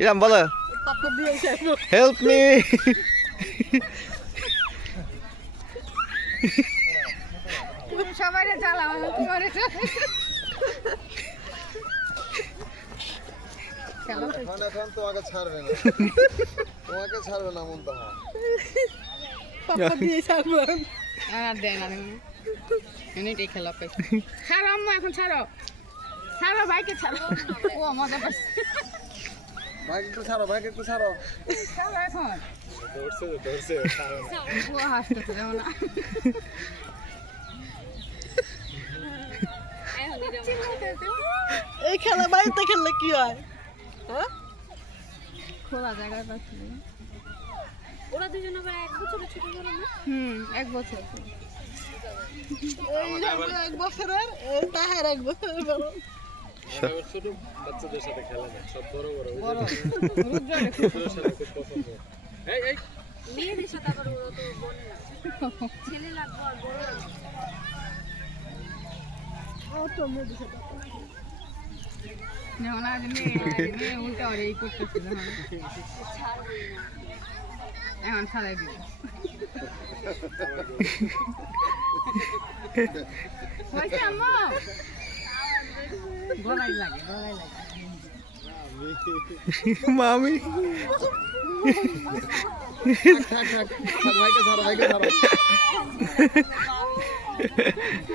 ইরাম বলো help me. সবাই চালাও তোমার তোমাকে ছাড়বে না, তোমাকে ছাড়বে না মন তো আর দেয় না এমনিটাই খেলা পাই। ছাড়ো আম্মু এখন ছাড়ো, ছাড়ো ভাইকে ছাড়ো। ও মজা পাচ্ছে। ভাইকে একটু ছাড়ো, ভাইকে একটু ছাড়ো। ছাড়ো এখন। ধরছে ও হাসতেছে যেমন না। এই খেলা বাড়িতে খেললে কি হয়? হ্যাঁ, খোলা জায়গায় পাচ্ছি। ওরা দুজন আবার এক বছর ছোট বড় না? এক বছর। এই এক বছরের তাহার এক বছরের বড়। ছোট বাচ্চাদের সাথে খেলা না, সব বড় বড় বড় ওদের সাথে খুব পছন্দ। এই মেয়েদের সাথে আবার ওরা তো বোন না, ছেলে লাগবে আর বড় লাগবে। যেমন আজ মেয়ে উল্টা ওর এই করতেছে যেমন এখন ছাড়াই দিব। হয়েছে আম্মু? গলায় লাগে, গলায় লাগে। মামি ভাইকে ছাড়ো, ভাইকে ছাড়ো।